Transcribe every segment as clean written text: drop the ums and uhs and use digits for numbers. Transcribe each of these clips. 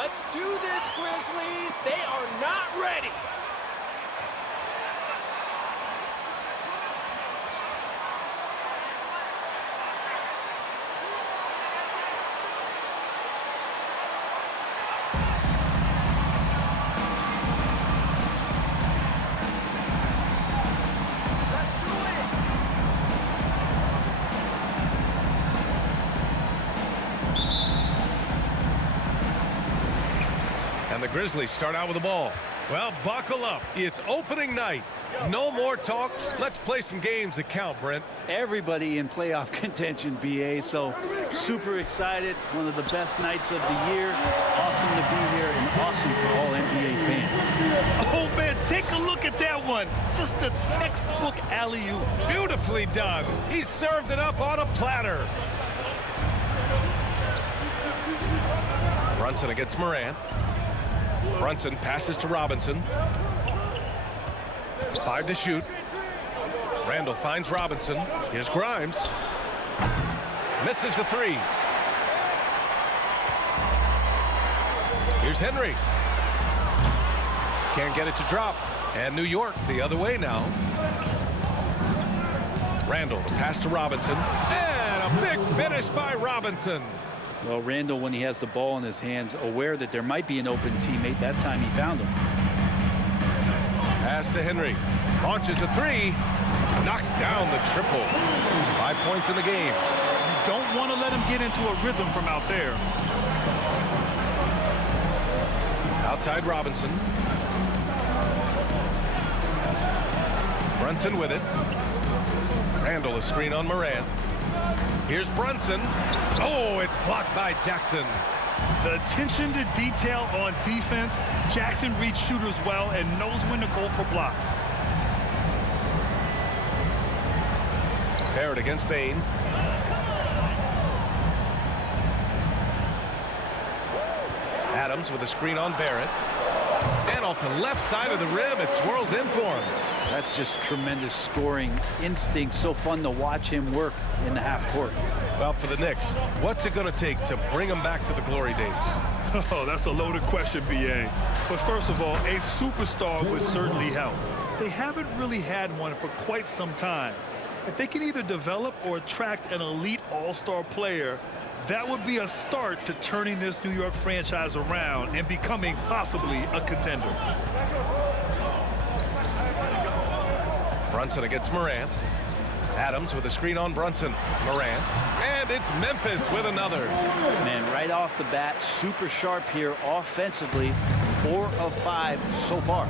Let's do this, Grizzlies. They are not ready. And the Grizzlies start out with the ball. Well, buckle up. It's opening night. No more talk. Let's play some games that count, Brent. Everybody in playoff contention, BA, so super excited. One of the best nights of the year. Awesome to be here and awesome for all NBA fans. Oh, man, take a look at that one. Just a textbook alley-oop. Beautifully done. He served it up on a platter. Brunson against Morant. Brunson passes to Robinson. 5 to shoot. Randall finds Robinson. Here's Grimes. Misses the 3. Here's Henry. Can't get it to drop. And New York the other way now. Randall, the pass to Robinson. And a big finish by Robinson. Well, Randall, when he has the ball in his hands, aware that there might be an open teammate, that time he found him. Pass to Henry. Launches a 3. Knocks down the triple. 5 points in the game. You don't want to let him get into a rhythm from out there. Outside Robinson. Brunson with it. Randall a screen on Morant. Here's Brunson. Oh, it's blocked by Jackson. The attention to detail on defense. Jackson reads shooters well and knows when to go for blocks. Barrett against Bain. Adams with a screen on Barrett. And off the left side of the rim, it swirls in for him. That's just tremendous scoring instinct. So fun to watch him work in the half court. Well, for the Knicks, what's it going to take to bring them back to the glory days? Oh, that's a loaded question, BA. But first of all, a superstar would certainly help. They haven't really had one for quite some time. If they can either develop or attract an elite all-star player, that would be a start to turning this New York franchise around and becoming possibly a contender. Brunson against Morant. Adams with a screen on Brunson. Morant. And it's Memphis with another. Man, right off the bat, super sharp here offensively. 4 of 5 so far.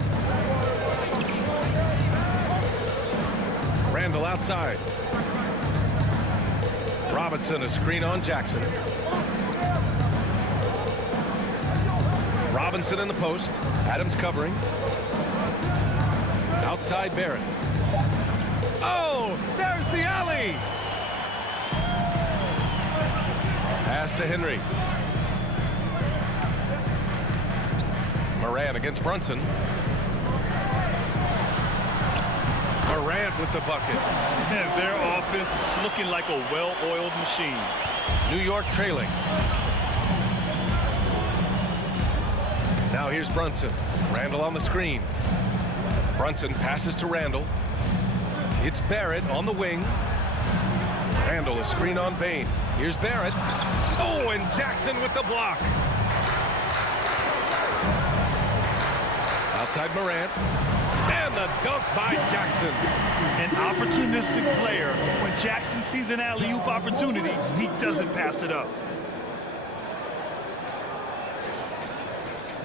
Randall outside. Robinson a screen on Jackson. Robinson in the post. Adams covering. Outside Barrett. Oh, there's the alley. Pass to Henry. Morant against Brunson. Morant with the bucket. Their offense looking like a well-oiled machine. New York trailing. Now here's Brunson. Randall on the screen. Brunson passes to Randall. It's Barrett on the wing. Randall a screen on Bain. Here's Barrett. Oh, and Jackson with the block. Outside Morant. And the dunk by Jackson. An opportunistic player. When Jackson sees an alley-oop opportunity, he doesn't pass it up.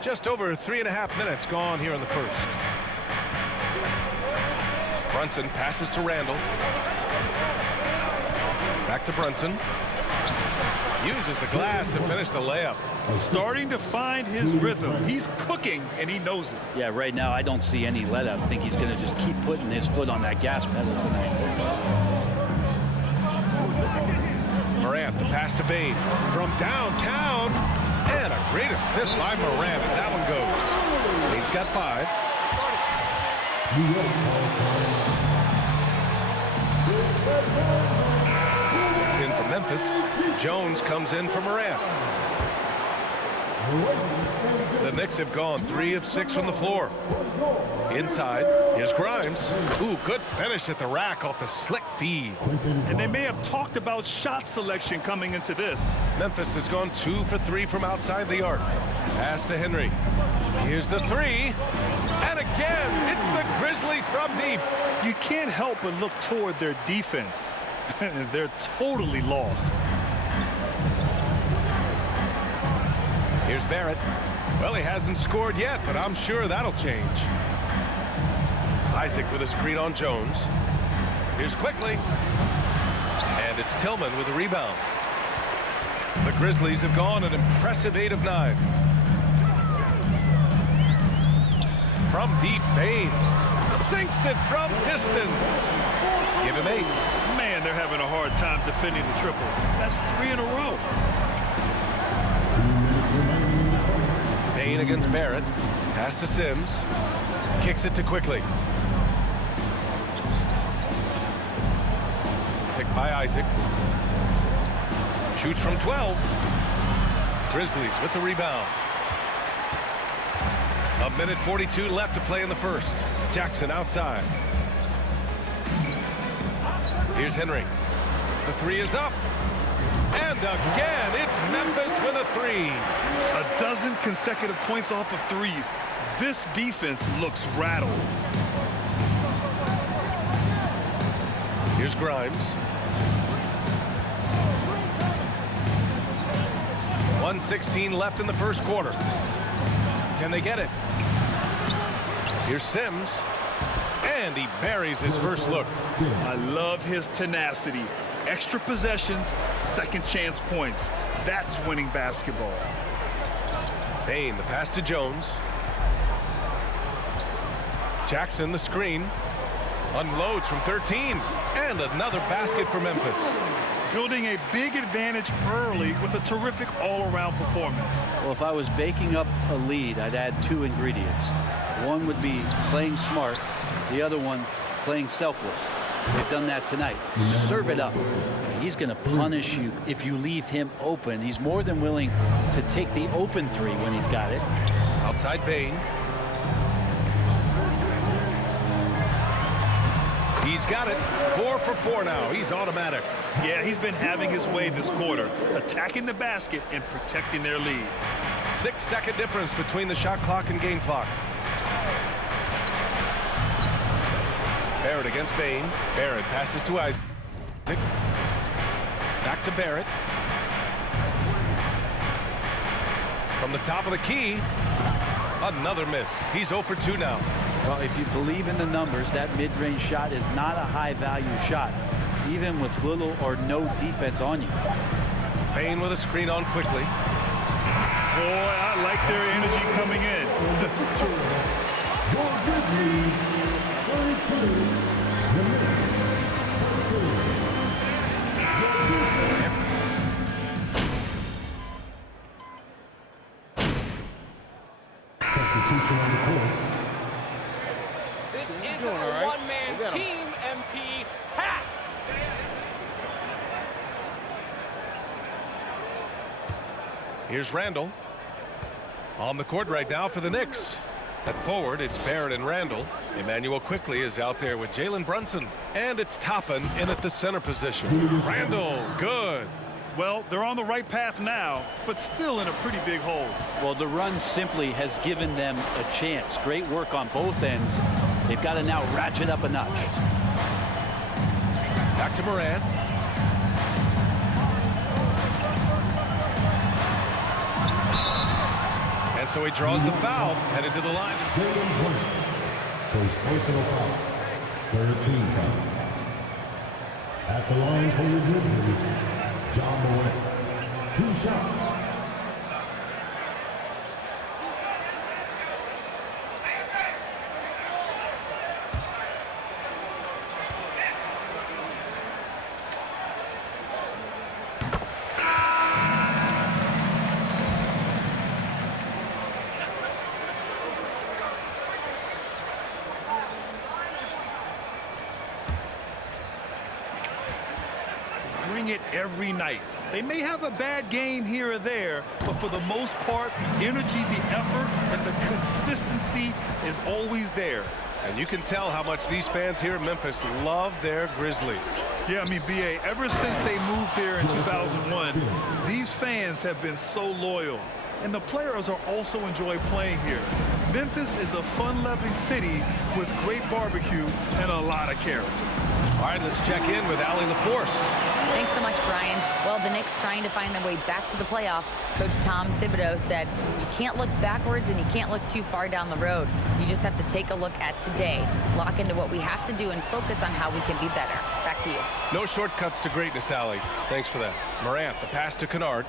Just over 3.5 minutes gone here in the first. Brunson passes to Randall. Back to Brunson. Uses the glass to finish the layup. Starting to find his rhythm. He's cooking, and he knows it. Yeah, right now I don't see any let-up. I think he's going to just keep putting his foot on that gas pedal tonight. Morant, the pass to Bain. From downtown. And a great assist by Morant as that one goes. Bain's got 5. In for Memphis. Jones comes in for Morant. Knicks have gone 3 of 6 from the floor. Inside, here's Grimes. Ooh, good finish at the rack off the slick feed. And they may have talked about shot selection coming into this. Memphis has gone 2 for 3 from outside the arc. Pass to Henry. Here's the 3. And again, it's the Grizzlies from deep. You can't help but look toward their defense. They're totally lost. Here's Barrett. Well, he hasn't scored yet, but I'm sure that'll change. Isaac with a screen on Jones. Here's Quickly. And it's Tillman with a rebound. The Grizzlies have gone an impressive 8 of 9. From deep, Bain sinks it from distance. Give him 8. Man, they're having a hard time defending the triple. That's 3 in a row. Bain against Barrett. Pass to Sims. Kicks it to Quickly. Picked by Isaac. Shoots from 12. Grizzlies with the rebound. 1:42 left to play in the first. Jackson outside. Here's Henry. The 3 is up. And again, it's Memphis with a 3. 12 consecutive points off of threes. This defense looks rattled. Here's Grimes. 1:16 left in the first quarter. Can they get it? Here's Sims. And he buries his first look. I love his tenacity. Extra possessions, second chance points. That's winning basketball. Bain, the pass to Jones. Jackson, the screen. Unloads from 13. And another basket for Memphis. Building a big advantage early with a terrific all-around performance. Well, if I was baking up a lead, I'd add 2 ingredients. One would be playing smart. The other one, playing selfless. They've done that tonight. Serve it up. He's going to punish you if you leave him open. He's more than willing to take the open 3 when he's got it. Outside Bain. He's got it. 4 for 4 now. He's automatic. Yeah, he's been having his way this quarter, attacking the basket and protecting their lead. 6-second difference between the shot clock and game clock. Barrett against Bain. Barrett passes to Isaac. Back to Barrett. From the top of the key. Another miss. He's 0 for 2 now. Well, if you believe in the numbers, that mid-range shot is not a high-value shot, even with little or no defense on you. Bain with a screen on Quickly. Boy, I like their energy coming in. This isn't a one-man team, MP. Pass! Here's Randall. On the court right now for the Knicks. At forward, it's Barrett and Randall. Emmanuel Quickly is out there with Jalen Brunson. And it's Toppin in at the center position. Randall, good. Well, they're on the right path now, but still in a pretty big hole. Well, the run simply has given them a chance. Great work on both ends. They've got to now ratchet up a notch. Back to Morant. And so he draws the foul, headed to the line. First personal foul. 13 foul. At the line for the Grizzlies, John Morant. 2 shots. Bring it every night. They may have a bad game here or there, but for the most part, the energy, the effort, and the consistency is always there. And you can tell how much these fans here in Memphis love their Grizzlies. Yeah, I mean, B.A., ever since they moved here in 2001, these fans have been so loyal. And the players are also enjoy playing here. Memphis is a fun-loving city with great barbecue and a lot of character. All right, let's check in with Allie LaForce. Thanks so much, Brian. Well, the Knicks trying to find their way back to the playoffs. Coach Tom Thibodeau said, you can't look backwards and you can't look too far down the road. You just have to take a look at today, lock into what we have to do, and focus on how we can be better. Back to you. No shortcuts to greatness, Allie. Thanks for that. Morant, the pass to Kennard.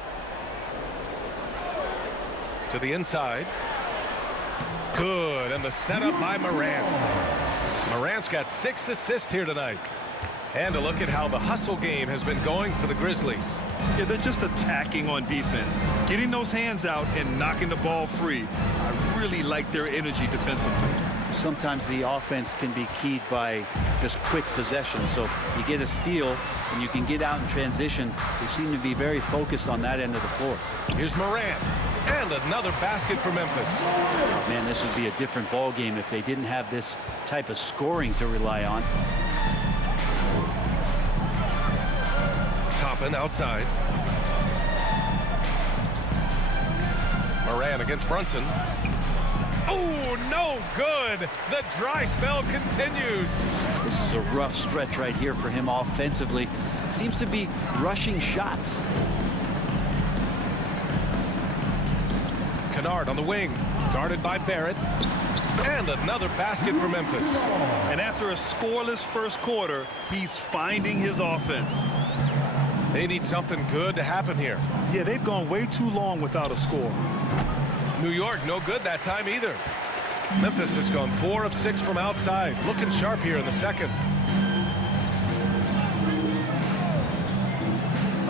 To the inside. Good, and the setup by Morant. Morant's got 6 assists here tonight. And a look at how the hustle game has been going for the Grizzlies. Yeah, they're just attacking on defense, getting those hands out and knocking the ball free. I really like their energy defensively. Sometimes the offense can be keyed by just quick possession. So you get a steal and you can get out in transition. They seem to be very focused on that end of the floor. Here's Morant. And another basket for Memphis. Man, this would be a different ball game if they didn't have this type of scoring to rely on. Toppin outside. Morant against Brunson. Oh, no good. The dry spell continues. This is a rough stretch right here for him offensively. Seems to be rushing shots. Kennard on the wing, guarded by Barrett. And another basket for Memphis. And after a scoreless first quarter, he's finding his offense. They need something good to happen here. Yeah, they've gone way too long without a score. New York, no good that time either. Memphis has gone 4 of 6 from outside. Looking sharp here in the second.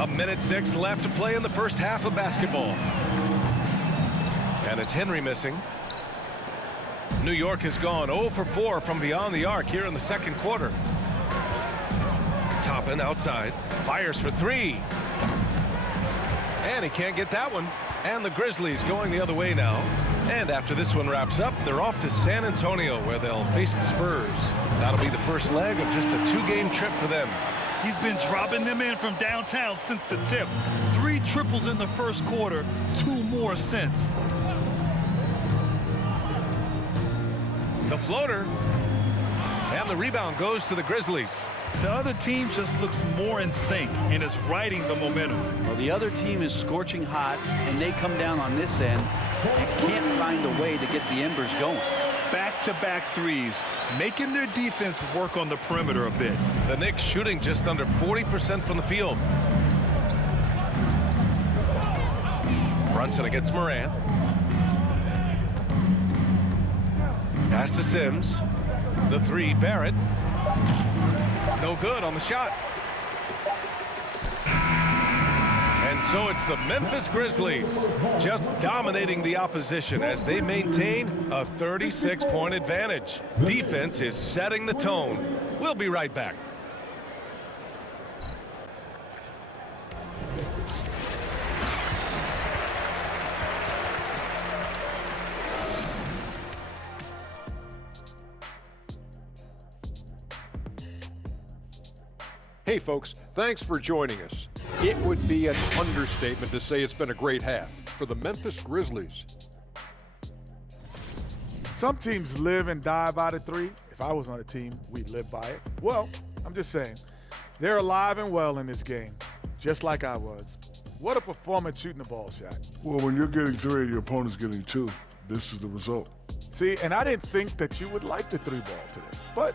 A minute 6 left to play in the first half of basketball. And it's Henry missing. New York has gone 0 for 4 from beyond the arc here in the second quarter. Toppin outside, fires for 3. And he can't get that one. And the Grizzlies going the other way now. And after this one wraps up, they're off to San Antonio where they'll face the Spurs. That'll be the first leg of just a 2-game trip for them. He's been dropping them in from downtown since the tip. 3 triples in the first quarter, 2 more since. The floater. And the rebound goes to the Grizzlies. The other team just looks more in sync and is riding the momentum. Well, the other team is scorching hot, and they come down on this end and can't find a way to get the embers going. Back-to-back threes, making their defense work on the perimeter a bit. The Knicks shooting just under 40% from the field. Brunson against Morant. Pass to Sims. The 3, Barrett. No good on the shot. And so it's the Memphis Grizzlies just dominating the opposition as they maintain a 36-point advantage. Defense is setting the tone. We'll be right back. Hey folks, thanks for joining us. It would be an understatement to say it's been a great half for the Memphis Grizzlies. Some teams live and die by the 3. If I was on a team, we'd live by it. Well, I'm just saying, they're alive and well in this game, just like I was. What a performance shooting the ball, Shaq. Well, when you're getting 3 and your opponent's getting 2, this is the result. See, and I didn't think that you would like the 3 ball today, but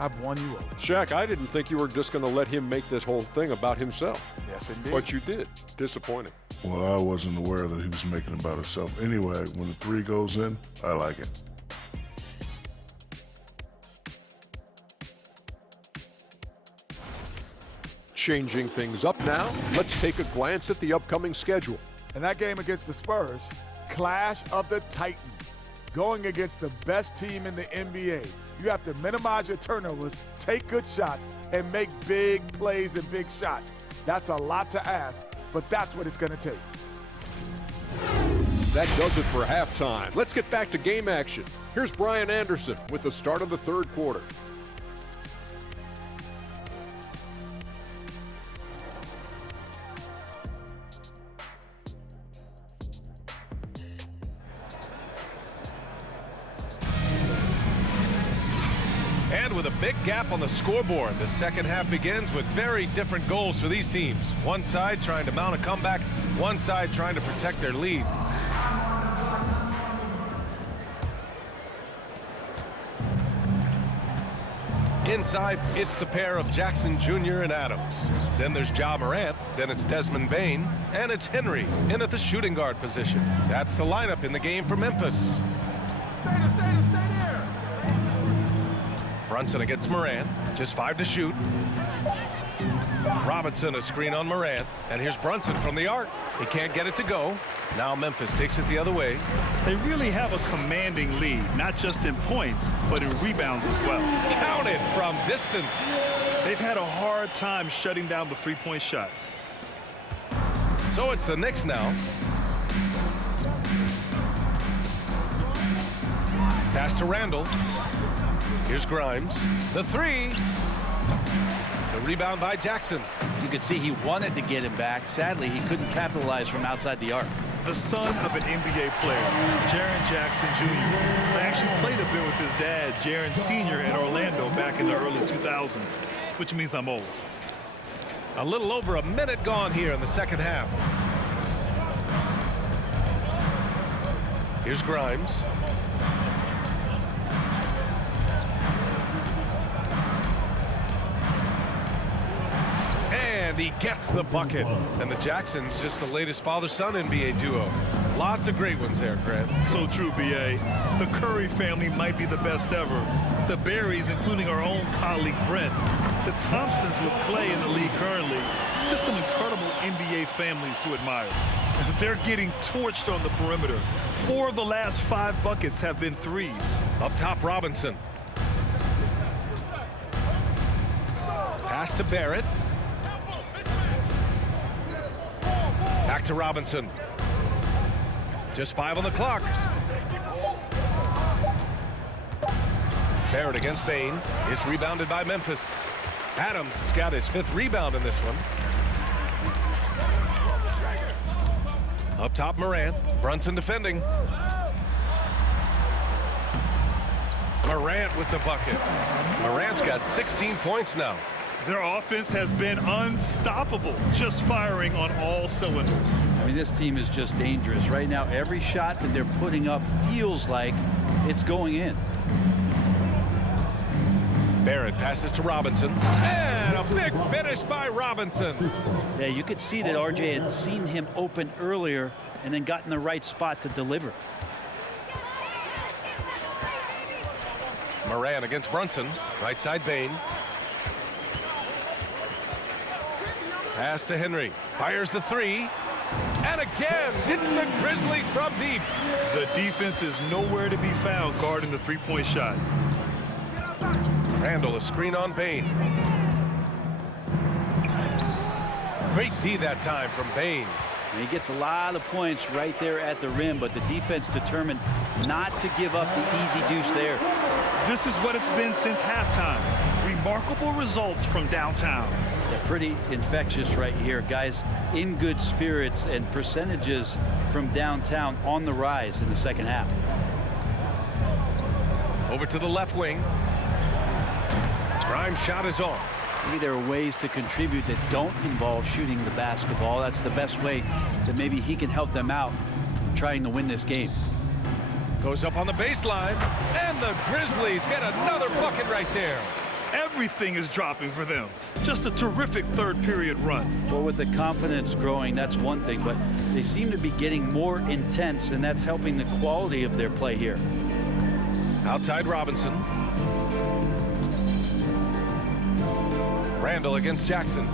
I've won you over. Shaq, I didn't think you were just going to let him make this whole thing about himself. Yes, indeed. But you did. Disappointing. Well, I wasn't aware that he was making it about himself. Anyway, when the 3 goes in, I like it. Changing things up now, let's take a glance at the upcoming schedule. And that game against the Spurs, clash of the Titans, going against the best team in the NBA. You have to minimize your turnovers, take good shots, and make big plays and big shots. That's a lot to ask but that's what it's going to take. That does it for halftime. Let's get back to game action. Here's Brian Anderson with the start of the third quarter. And with a big gap on the scoreboard, the second half begins with very different goals for these teams. One side trying to mount a comeback, one side trying to protect their lead. Inside, it's the pair of Jackson Jr. and Adams. Then there's Ja Morant, then it's Desmond Bane, and it's Henry in at the shooting guard position. That's the lineup in the game for Memphis. Stay there. Brunson against Morant, just 5 to shoot. Robinson a screen on Morant, and here's Brunson from the arc. He can't get it to go. Now Memphis takes it the other way. They really have a commanding lead, not just in points, but in rebounds as well. Counted from distance. They've had a hard time shutting down the three-point shot. So it's the Knicks now. Pass to Randall. Here's Grimes. The three. The rebound by Jackson. You could see he wanted to get him back. Sadly, he couldn't capitalize from outside the arc. The son of an NBA player, Jaren Jackson Jr. I actually played a bit with his dad, Jaren Sr. in Orlando back in the early 2000s, which means I'm old. A little over a minute gone here in the second half. Here's Grimes. And he gets the bucket. And the Jacksons just the latest father-son NBA duo. Lots of great ones there, Fred. So true, B.A. The Curry family might be the best ever. The Berries, including our own colleague Brent. The Thompsons with Clay in the league currently. Just some incredible NBA families to admire. They're getting torched on the perimeter. 4 of the last 5 buckets have been threes. Up top, Robinson. Pass to Barrett. Back to Robinson. Just 5 on the clock. Barrett against Bane. It's rebounded by Memphis. Adams has got his 5th rebound in this one. Up top, Morant. Brunson defending. Morant with the bucket. Morant's got 16 points now. Their offense has been unstoppable, just firing on all cylinders. I mean, this team is just dangerous. Right now, every shot that they're putting up feels like it's going in. Barrett passes to Robinson. And a big finish by Robinson. Yeah, you could see that RJ had seen him open earlier and then got in the right spot to deliver. Morant against Brunson. Right side Bane. Pass to Henry. Fires the 3. And again, it's the Grizzlies from deep. The defense is nowhere to be found guarding the three-point shot. Randall, a screen on Bane. Great D that time from Bane. And he gets a lot of points right there at the rim, but the defense determined not to give up the easy deuce there. This is what it's been since halftime. Remarkable results from downtown. Yeah, pretty infectious right here. Guys in good spirits and percentages from downtown on the rise in the second half. Over to the left wing. Grimes' shot is off. Maybe there are ways to contribute that don't involve shooting the basketball. That's the best way that maybe he can help them out trying to win this game. Goes up on the baseline, and the Grizzlies get another bucket right there. Everything is dropping for them. Just a terrific third period run. Well, with the confidence growing, that's one thing, but they seem to be getting more intense, and that's helping the quality of their play here. Outside Robinson. Randall against Jackson.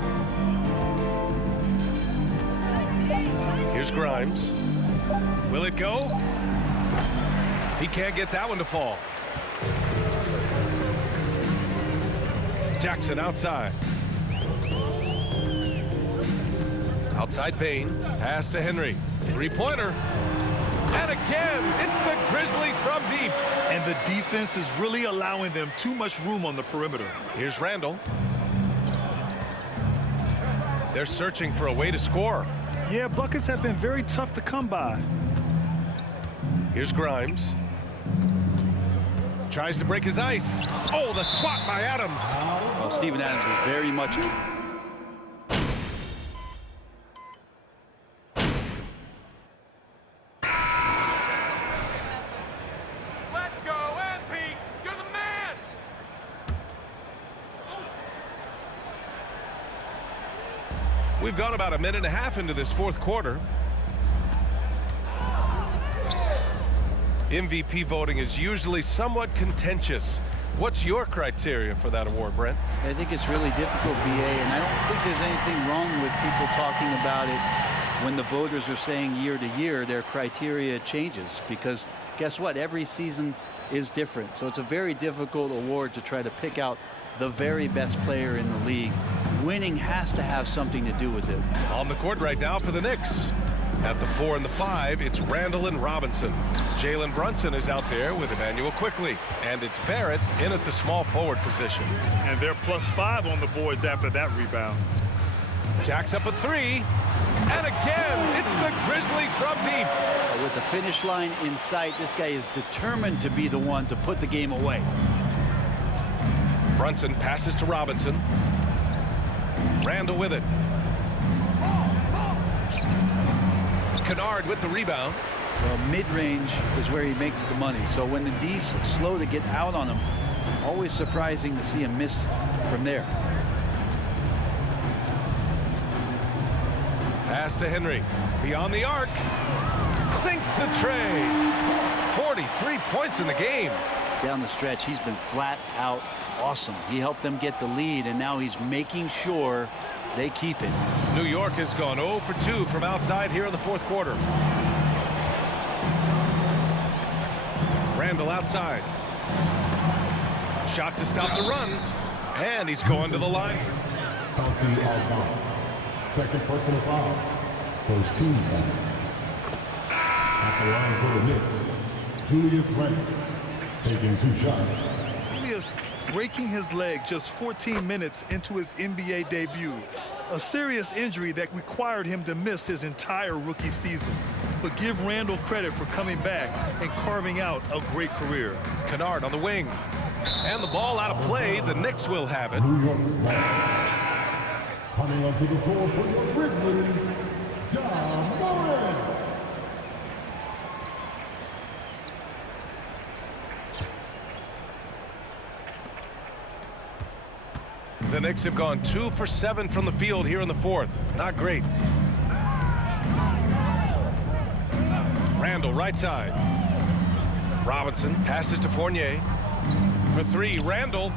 Here's Grimes. Will it go? He can't get that one to fall. Jackson outside. Outside Bain, pass to Henry. Three-pointer. And again, it's the Grizzlies from deep. And the defense is really allowing them too much room on the perimeter. Here's Randall. They're searching for a way to score. Yeah, buckets have been very tough to come by. Here's Grimes. Tries to break his ice. Oh, the swat by Adams. Well, Steven Adams is very much... Let's go, MP. You're the man. We've gone about a minute and a half into this fourth quarter. MVP voting is usually somewhat contentious. What's your criteria for that award, Brent? I think it's really difficult, BA, and I don't think there's anything wrong with people talking about it when the voters are saying year to year their criteria changes, because guess what? Every season is different. So it's a very difficult award to try to pick out the very best player in the league. Winning has to have something to do with it. On the court right now for the Knicks. At the 4 and the 5, it's Randall and Robinson. Jalen Brunson is out there with Emmanuel Quickly. And it's Barrett in at the small forward position. And they're +5 on the boards after that rebound. Jacks up a 3. And again, it's the Grizzlies from deep. With the finish line in sight, this guy is determined to be the one to put the game away. Brunson passes to Robinson. Randall with it. Kennard with the rebound. Well, mid-range is where he makes the money. So when the D's slow to get out on him, always surprising to see him miss from there. Pass to Henry. Beyond the arc. Sinks the tray. 43 points in the game. Down the stretch, he's been flat out awesome. He helped them get the lead, and now he's making sure they keep it. New York has gone 0 for 2 from outside here in the fourth quarter. Randall outside. Shot to stop the run. And he's going to the line. Santi Alban. Second personal foul. First team foul. At the line for the Knicks, Julius Randle taking 2 shots. Julius breaking his leg just 14 minutes into his NBA debut. A serious injury that required him to miss his entire rookie season. But give Randall credit for coming back and carving out a great career. Kennard on the wing. And the ball out of play. The Knicks will have it. New York's ball. Coming onto the floor for your Grizzlies, John Morant. The Knicks have gone 2 for 7 from the field here in the fourth. Not great. Randall right side. Robinson passes to Fournier. For 3, Randall.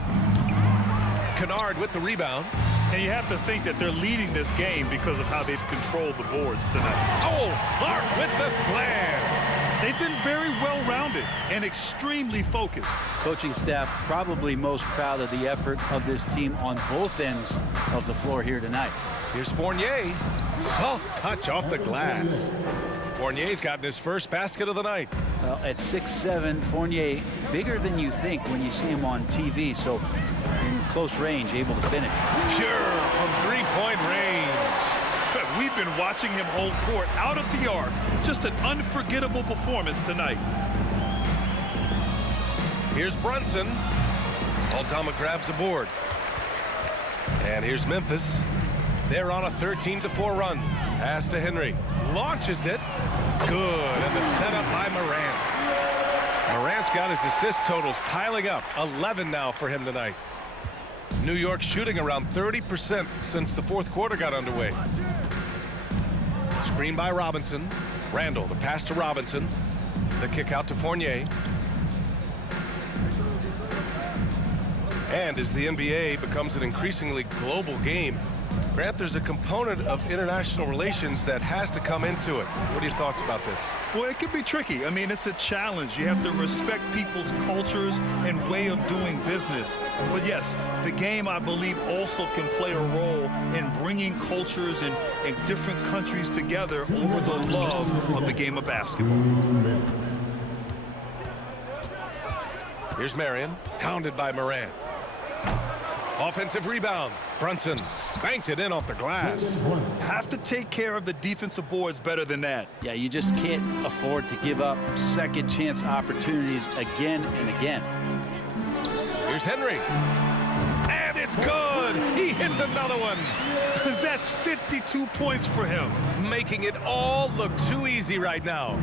Kennard with the rebound. And you have to think that they're leading this game because of how they've controlled the boards tonight. Oh, Clark with the slam. They've been very well-rounded and extremely focused. Coaching staff probably most proud of the effort of this team on both ends of the floor here tonight. Here's Fournier. Soft touch off the glass. Fournier's gotten his first basket of the night. Well, at 6'7", Fournier, bigger than you think when you see him on TV, so in close range, able to finish. Pure from three-point range. We've been watching him hold court out of the arc. Just an unforgettable performance tonight. Here's Brunson. Aldama grabs the board. And here's Memphis. They're on a 13-4 run. Pass to Henry. Launches it. Good. And the setup by Morant. Morant's got his assist totals piling up. 11 now for him tonight. New York shooting around 30% since the fourth quarter got underway. Screen by Robinson. Randall, the pass to Robinson. The kick out to Fournier. And as the NBA becomes an increasingly global game, Grant, there's a component of international relations that has to come into it. What are your thoughts about this? Well, it can be tricky. I mean, it's a challenge. You have to respect people's cultures and way of doing business. But yes, the game, I believe, also can play a role in bringing cultures and different countries together over the love of the game of basketball. Here's Marion, hounded by Morant. Offensive rebound. Brunson banked it in off the glass. Have to take care of the defensive boards better than that. Yeah, you just can't afford to give up second chance opportunities again and again. Here's Henry. And it's good. He hits another one. That's 52 points for him. Making it all look too easy right now.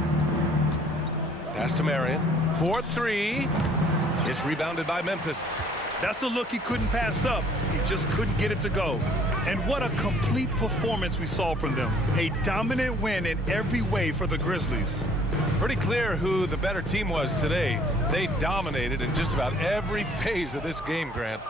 Pass to Marion. 4-3. It's rebounded by Memphis. That's a look he couldn't pass up. He just couldn't get it to go. And what a complete performance we saw from them. A dominant win in every way for the Grizzlies. Pretty clear who the better team was today. They dominated in just about every phase of this game, Grant.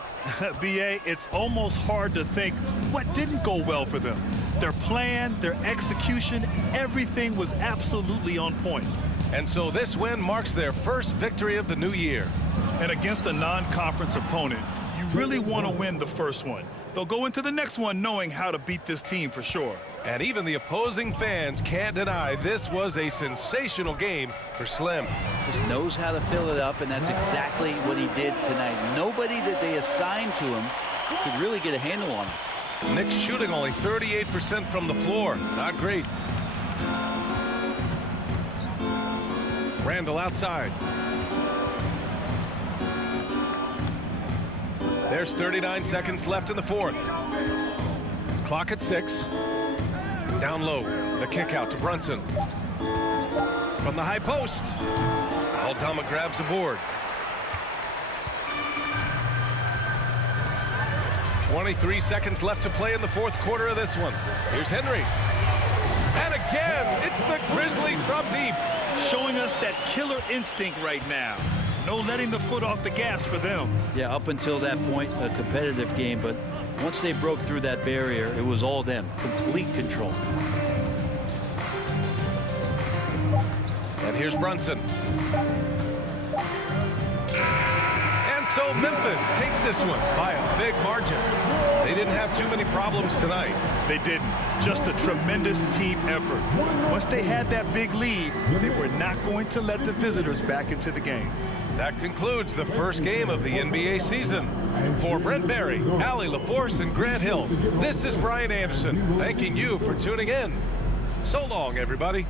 B.A., it's almost hard to think what didn't go well for them. Their plan, their execution, everything was absolutely on point. And so this win marks their first victory of the new year. And against a non-conference opponent, you really want to win the first one. They'll go into the next one knowing how to beat this team for sure. And even the opposing fans can't deny this was a sensational game for Slim. Just knows how to fill it up, and that's exactly what he did tonight. Nobody that they assigned to him could really get a handle on him. Knicks shooting only 38% from the floor. Not great. Randall outside. There's 39 seconds left in the fourth. Clock at 6. Down low. The kick out to Brunson. From the high post. Aldama grabs the board. 23 seconds left to play in the fourth quarter of this one. Here's Henry. And again, it's the Grizzlies from deep. Showing us that killer instinct right now. No letting the foot off the gas for them. Yeah, up until that point, a competitive game, but once they broke through that barrier, it was all them. Complete control. And here's Brunson. And so Memphis takes this one by a big margin. They didn't have too many problems tonight. They didn't. Just a tremendous team effort. Once they had that big lead, they were not going to let the visitors back into the game. That concludes the first game of the NBA season. For Brent Berry, Allie LaForce, and Grant Hill, this is Brian Anderson, thanking you for tuning in. So long, everybody.